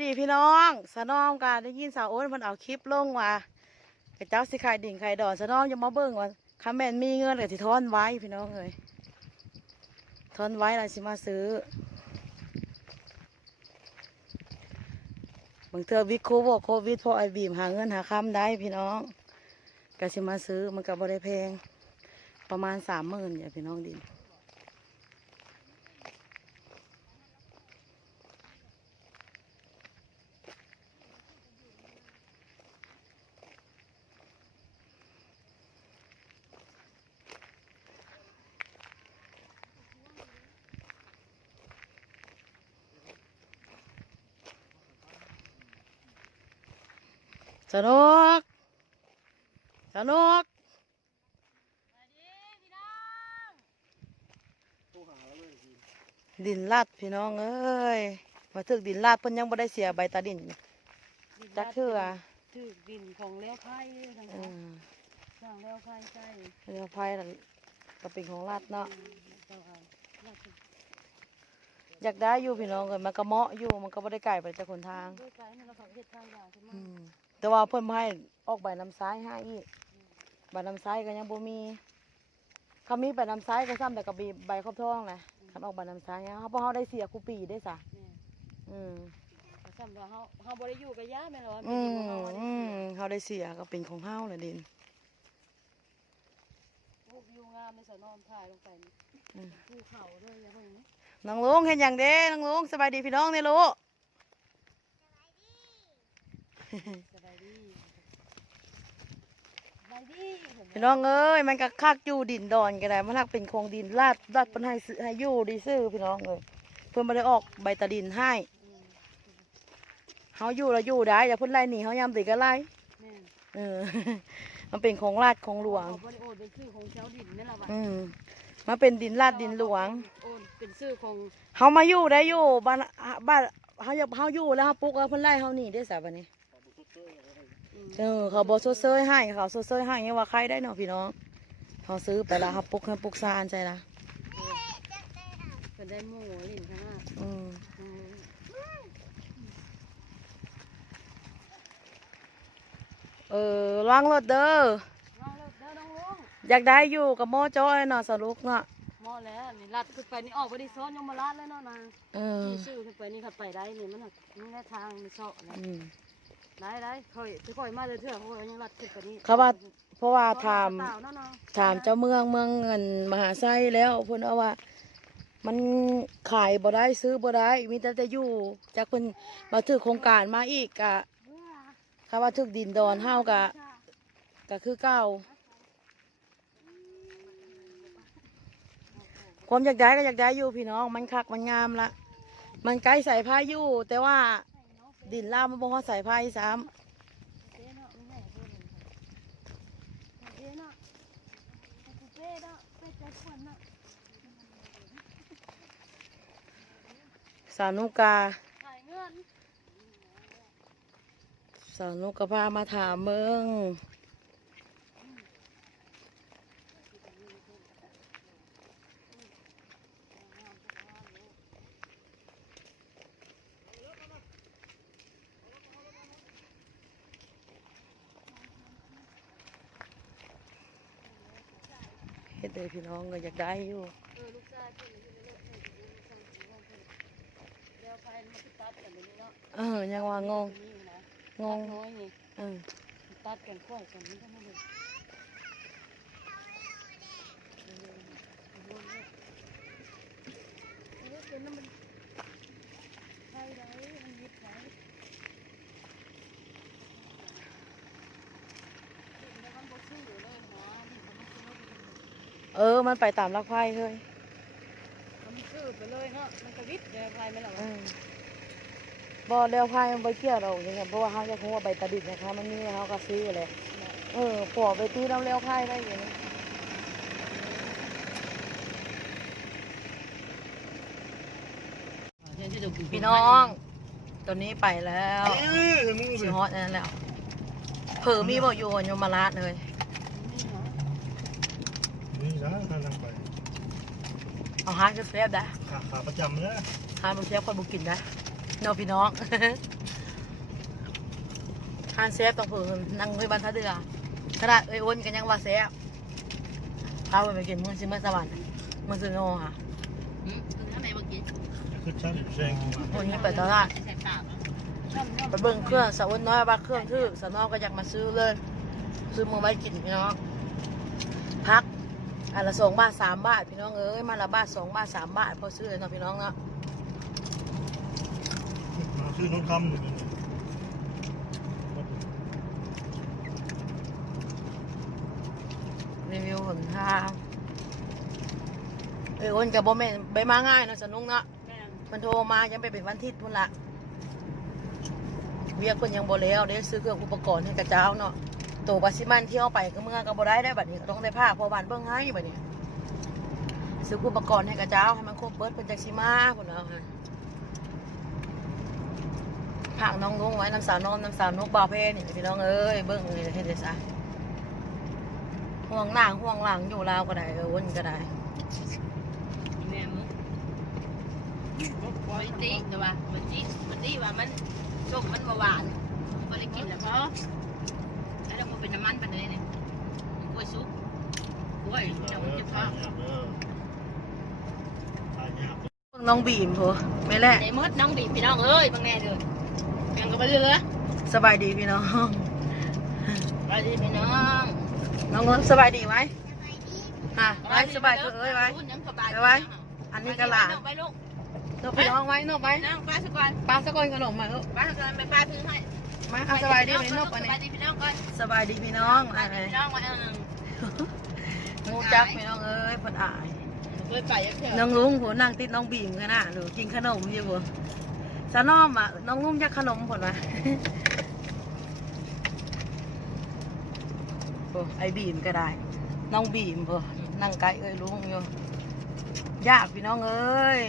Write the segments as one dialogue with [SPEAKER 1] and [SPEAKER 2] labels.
[SPEAKER 1] ดีพี่น้องสนอมกันได้ยินสาวโอ๊ตมันเอาคลิปลงว่าไอ้เจ้าสิขายดิ่งขายดอนสนอมจะมาเบิ่งว่าคำแมนมีเงินก็สิทอนไว้พี่น้องเอ้ยทอนไว้แล้วสิมาซื้อบางเทือวิดโควิดโควิดเพราะไอ้บีมหาเงินหาคำได้พี่น้องก็สิมาซื้อมันก็บ่ได้แพงประมาณสามหมื่นอย่าพี่น้องดิน สนุก สนุกดินลาดพี่น้องเอ้ยมาถึกดินลาดเพิ่นยังบ่ได้เสียใบตาดินจักเทื่อ
[SPEAKER 2] ถือดินของเลี้ยวไผ่ทั้ง
[SPEAKER 1] เอ
[SPEAKER 2] นั้น
[SPEAKER 1] อ
[SPEAKER 2] สร้างเลี้ยวไผ่ใช่
[SPEAKER 1] เรือไฟนั่นก็เป็นของลาดเนาะ
[SPEAKER 2] เจ้าค่ะอยากจะ
[SPEAKER 1] อยากได้อยู่พี่น้องเอ้ยมันก็เหมาะอยู่มันก็บ่ได้ไกลไปจากคนทาง
[SPEAKER 2] ด้วยไผ่นี่เราเขาเฮ็ดทางอย่างใช่ไหม
[SPEAKER 1] อืมแต่ว่าเพิ่นบ่ให้ออกใบน้ำซ้ายให้อีกใบน้ำซ้ายก็ยังบ่มีเขามีใบน้ำซ้ายก็ซ้ำแต่ก็มีใบครอบท้องแหละคันออกใบน้ำซ้ายเนี่ยเขาบ่เฮาได้เสียกูปีได้ซะ
[SPEAKER 2] เนี่ย
[SPEAKER 1] อืม
[SPEAKER 2] แต่ซ้ำว่าเฮาเฮาบ่ได้อยู่กับย่าแม่นว่า
[SPEAKER 1] อื
[SPEAKER 2] เป็น
[SPEAKER 1] ม
[SPEAKER 2] ดินของเฮาอัน
[SPEAKER 1] อื
[SPEAKER 2] นี้
[SPEAKER 1] มเขาได้เสียก็เป็นของเฮาแหละดิน
[SPEAKER 2] รูปอยู่งามในสนอมถ่ายลงไปนี่
[SPEAKER 1] อืม
[SPEAKER 2] ภูเขาด้วยอย่าเพิ่งนะ
[SPEAKER 1] น้องลุงเห็นอย่างเด้น้องลุงสบายดีพี่น้องเนี่ยลูก
[SPEAKER 2] สบายดีสบายดีเห็นไหม
[SPEAKER 1] พี่น้องเอ้ยมันก็คักอยู่ดินดอนก็ได้มันคักเป็นโครงดินลาดลาดเพิ่นให้ซื้อให้อยู่ดีซื้อพี่น้องเอ้ยเพิ่นบ่ได้ออกใบตะดินให้
[SPEAKER 2] อืม
[SPEAKER 1] เฮาอยู่แล้วอยู่ได้อย่าเพิ่นไล่หนีเฮายามติก็ไล่
[SPEAKER 2] แม่น
[SPEAKER 1] เออ มันเป็นของลาดของหลวง
[SPEAKER 2] เขาบ่ได้โอนเป็นชื่อของเจ้าดินนั่นแหละว่ะ
[SPEAKER 1] อืมมันเป็นดินลาดดินหลวง
[SPEAKER 2] โอนเป็นชื่อของ
[SPEAKER 1] เฮามาอยู่ได้อยู่บ้านบ้านเฮาอยากเฮาอยู่แล้วเฮาปลุกแล้วเพิ่นไล่เฮาหนีได้ซะบัดนี้
[SPEAKER 2] อืม
[SPEAKER 1] เออเขาบ่ชดเชยให้เขาชดเชยให้ยังว่าใครได้เนาะพี่น้องเขาซื้อไปแล้วเฮาปลุกให้ปลุกซานใจละ
[SPEAKER 2] เป็นได้หมูลิ้นข้างหน้า
[SPEAKER 1] อืม
[SPEAKER 2] อืม
[SPEAKER 1] เออล้างรถเด้อ
[SPEAKER 2] เอาเลยเด้อน้องลุง
[SPEAKER 1] อยากได้อยู่กับหม้อจ้อยเนาะสรุกเนาะ
[SPEAKER 2] หมอแล้วนี่ลัดขึ้นไปนี่ออกไปที่ซ้อนยมมาลาดแล้วเนาะนะ
[SPEAKER 1] เออ
[SPEAKER 2] ที่ซื้อขึ้นไปนี่ขัดไปได้นี่มันหักนี่แน่ทางมีเสาะนะ
[SPEAKER 1] อืม
[SPEAKER 2] ได้ได้ค่อยจะค่อยมาเรื่อยๆเพราะว่ายังลัดขึ้นไปนี่
[SPEAKER 1] เขาว่าเพราะว่าถาม
[SPEAKER 2] เปล่เนาะ
[SPEAKER 1] ถามเจ้าเมืองเมืองเงินมหาไซแล้วเพิ่นเอาว่า มันขายบ่ได้ซื้อบ่ได้มีแต่จะอยู่จากเพิ่นมาถือโครงการมาอีกกะคำว่าถึกดินดอนเฮากะก็คือเก่าความอยากได้ก็อยากได้อยู่พี่น้องมันคักมันงามละมันใกล้สายพายุแต่ว่า ดินลาวมันบ่ฮอดสายพายซ้ำ
[SPEAKER 2] เจ๊เนาะไม่ใช่เจ๊เจ๊เนาะเจ๊เนาะเจ๊ใจขวัญเนาะ
[SPEAKER 1] สาวนุกา
[SPEAKER 2] ถ่ายเงิน
[SPEAKER 1] สาวนุกก็พามาถามเมือง ฮ็ดเลยพี่น้องก็อยากได้อยู่
[SPEAKER 2] เออลูกชายเพิ่นอยู่ในรถเพิ่นอยู่ในช่องสีห้องเพิ่นเดี๋ยวไปมันสิตัดกันเดี๋ยวนี้เนาะ
[SPEAKER 1] เออยังว่างงงง
[SPEAKER 2] น้อยนี่
[SPEAKER 1] เออ
[SPEAKER 2] ตัดกันค่อยกันนี้ก็ไม่เลยเป็นน้ำมันใช่ได้มันยึดไว้แล้วมันบ่ซื้อเลยหัวนี่มันซื้อ
[SPEAKER 1] เออ มันไปตามลักไพ่เฮ้ย
[SPEAKER 2] มันซื้อไปเลยเนาะ มันก็วิทย์เดี๋ยวไปไม่หรอก
[SPEAKER 1] เออบ่แล้วไพ่มันไปเกี่ยวเราอย่างเงี้ยเพราะว่าเขาจะคงว่าใบตะดิบนะคะ มันมีเขาก็ซื้อเลยเออปอกไปตีน้ำเลี้ยวไพ่ได้อย่างนี้พี่น้อง ตัวนี้ไปแล้วสิฮอตนั่นแล้ว เผลอมีบอกอยู่ยมราชเลย
[SPEAKER 3] นี่จ้าทางทางไป
[SPEAKER 1] เอาฮาร์ดก็เซฟได้
[SPEAKER 3] ขาขาประจำนะ
[SPEAKER 1] ฮาร์ดมันเซฟคนบุกินได้เนาะพี่น้องทานแซ่บต้องเพิ่นนั่งเฮ้ยบ้านท่าเดือขนาดเอ้ยอ้นกันยังว่าแซ่บพาไปไปกินมื้อซิมื้อสวรรค์มื้อซื้อโง่ค่ะ
[SPEAKER 4] อืมคือข้างในเมื่อกี้
[SPEAKER 3] คือชั้นแซงมา
[SPEAKER 1] วันนี้ไปตลาด
[SPEAKER 4] ใส่ปาก
[SPEAKER 1] ไปเบิ่งเครื่องสาวน้อยว่าเครื่องทื่อสาวนอยก็อยากมาซื้อเลย ซื้อมือไว้กินพี่น้องพัก อันละสองบาทสามบาทพี่น้องเอ้ยมาละบาทสองบาทสามบาทพอซื้อเลยเนาะพี่น้องเนาะ
[SPEAKER 3] มาซื้อน้องคำอยู่นี่
[SPEAKER 1] รีวิวหนทางเอ้ยอ้นกับโบแม่นไปมาง่ายเนาะสนุกเนาะ
[SPEAKER 4] แม่
[SPEAKER 1] มันโทรมายังไปเป็นวันอาทิตย์พุ่นละเวียกคนยังโบแล้วได้ซื้อเครื่องอุปกรณ์ให้กับเจ้าเนาะ ตัวปัสสิมันเที่ยวไปก็เมื่อก็บ่ได้ได้บัดนี้ก็ต้องได้ผ้าพอบ้านเบิ่งให้บัดนี้ซื้ออุปกรณ์ให้กับเจ้าให้มันครบเบิดเป็นจักสิมาพุ่นเอาฮะผักน้องลุงไว้น้ำสาวนมน้ำสาวนกบ่าวเพนี่พี่น้องเอ้ยเบิ่งเลยเฮ็ดได้ซะห่วงหน้าห่วงหลังอยู่ลาวก็ได้เออวนก็ได้
[SPEAKER 4] แม่มึงปล่อยตีแต่ว่ามันตีมันตีว่ามันส้มมันหวานพอได้กินแล้วพอแล้วมัน เป็นน้ำมันไปเลยเนี่ยกล้วยซุปกล้วย
[SPEAKER 3] เอ
[SPEAKER 4] เดี๋ยว
[SPEAKER 3] อ
[SPEAKER 4] มันจะพอ
[SPEAKER 3] ทายากเด้อทายาก
[SPEAKER 1] เบิ่งน้องบีมโถไม่แล
[SPEAKER 4] ในมดน้องบีบพี่น้องเอ้ยบางแน่เลยแข่งกับไปเรือ
[SPEAKER 1] สบายดีพี่น้อง
[SPEAKER 4] ไปดิพี่น้อง
[SPEAKER 1] น้องนนท์สบายดีไหมฮะไว้สบายคือเอ้ยไว้
[SPEAKER 4] ยังสบาย
[SPEAKER 1] ไว้อันนี้ก็หลาน
[SPEAKER 4] ไปลูก
[SPEAKER 1] นกพี่น้องไว้นกไว้
[SPEAKER 4] น้องป้าสักวัน
[SPEAKER 1] ปลาสะกอนขนมมาเถอะ
[SPEAKER 4] ป้าสักวันไปป้าซื้อให้
[SPEAKER 1] มาเอาสบายดีไหมนก
[SPEAKER 4] ส
[SPEAKER 1] อันนี้
[SPEAKER 4] บายดีพี่น้องก่อน
[SPEAKER 1] สบายดีพี่น้อง
[SPEAKER 4] สบายดีพี่น้องมาเออ
[SPEAKER 1] งูจักพี่น้องเอ้ยเพิ่นอาย
[SPEAKER 4] เคยไปยังเที่ยว
[SPEAKER 1] น้องลุงผัวนั่งติดน้องบีมกันน่ะหรือกินขนมอยู่บ่สะน้อมอะน้องลุงจักขนมผลวะโอ้ไอ้บีมก็ได้ น้องบีมบ่นั่งไกลเอ้ยลุงอยู่ยากพี่น้องเอ้ย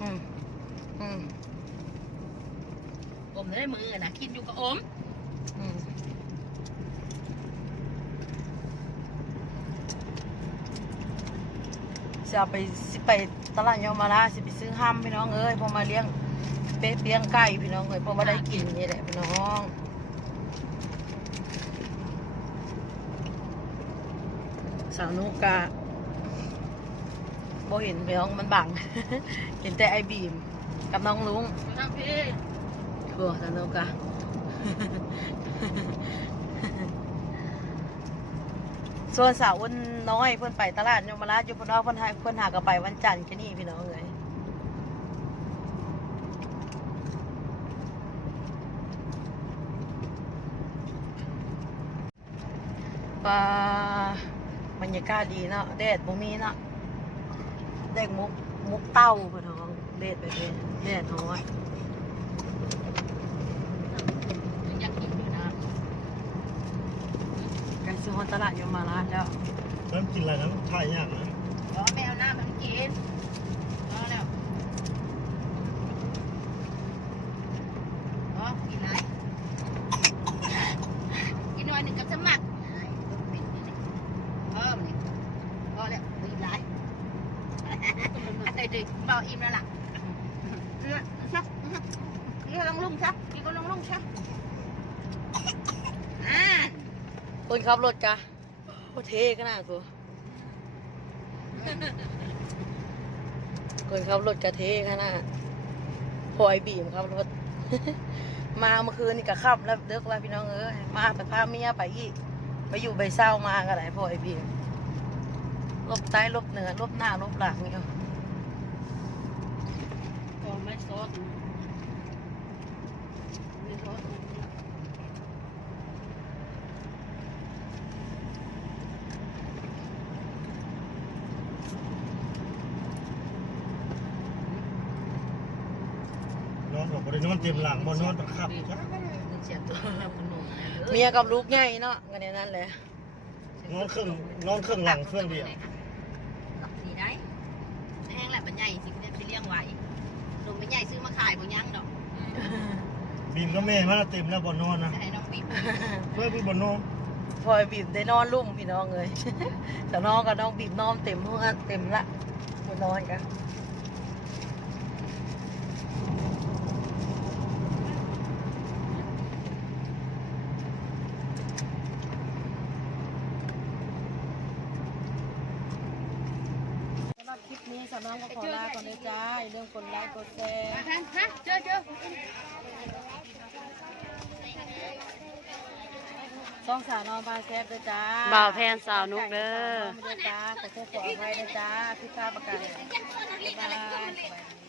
[SPEAKER 1] อืมอืม
[SPEAKER 4] อ มได้มือนะคิดอยู่กับอม
[SPEAKER 1] อืมจะเอาไปสิไปตลาดยอมาลาสิไปซื้อห้ามพี่น้องเอ้ยพอมาเลี้ยงเป็ดเลี้ยงไก่พี่น้องเอ้ยเพราะว่าได้กินนี่แหละพี่น้องสาวนุกกะบ่เห็นพี่น้องมันบัง เห็นแต่ไอ้บีมกับน้องลุง
[SPEAKER 4] ทางพี่
[SPEAKER 1] ทัวสนุกอะส่วนสาวอ้นน้อยเพิ่นไปตลาดยมราชอยู่พนว่าเพิ่นหาเพิ่นหากระไปวันจันทร์แค่นี้พี่น้องเอ้ยปลาบรรยากาศดีเนาะแดดบ่มีเนาะแดดมุกมุกเต้าพี่น้องแดดแบบนี้แดดน้อย
[SPEAKER 4] อยากกินอยู่นะ
[SPEAKER 1] ไก่ซื้อฮอนตลาดยมมาลาชแล้ว
[SPEAKER 3] แล้วกินอะไรนะทายยากนะ
[SPEAKER 4] ขอแมวหน้ามันกินพอแล้วอ๋อกินไรกินหน่อยหนึ่งกับสมัครเพิ่มนี่พอแล้วกินไรอะไรดึกเบาอิ่มแล้วล่ะชักนี่ก็ลงลุ่มชักนี่ก็ลงลุ่มชักอ่า
[SPEAKER 1] คนขับรถกะโเท่ขนาดตัวคนขับรถกะเท่ขนาดพอไอบีมขับรถ มาเมื่อคืนนี่กะขับแล้วเดึกแล้วพี่น้องเอ้ยมาไปพาเมียไปอีกไปอยู่ใบเศร้ามาก็ได้พอไอบีมลบใต้ลบเหนือลบหน้าลบหลังเนี่เอา
[SPEAKER 4] โอ้ไม่ซดไม่ซด
[SPEAKER 3] นอนกับบริโนอนเต็มหลังบนนอนตะขับจ้ะ
[SPEAKER 4] เสียตัวแล้วมันหนุ่มนะ
[SPEAKER 1] เมียกับลูกใหญ่เนาะกันในนั้นแหละ
[SPEAKER 3] นอนเครื่องนอนเครื่องหลังเครื่องเดียว
[SPEAKER 4] สีได้แห้งแหละมันใหญ่สิจะไปเลี้ยงไว้หนุ่มมันใหญ่ซื้อมาขายบ่ยังดอก
[SPEAKER 3] บีมก็แม่มาเต็มแล้วบนนอนนะ
[SPEAKER 4] จะให้น้องปิ๊บ
[SPEAKER 3] เพื่อพี่บนนอน
[SPEAKER 1] พอไอบีมได้นอนลุ่มพี่น้องเลยแต่น้องกับน้องบีมนอนเต็มห้องเต็มละบนนอนกัน นี้สำนักก็ขอลาก่อนเลยจ้าอย่าลืมกดไลค์กดแชร์
[SPEAKER 2] มาท่านฮะเจอเจอ
[SPEAKER 1] ช่องสาวน้องบาแซบด้วยจ้า
[SPEAKER 5] บ่าวแพนสาวนุกเด้อ
[SPEAKER 1] ด้วยจ้าขอโทษขออภัยด้วยจ้าพี่ข้าประกันบ๊ายบาย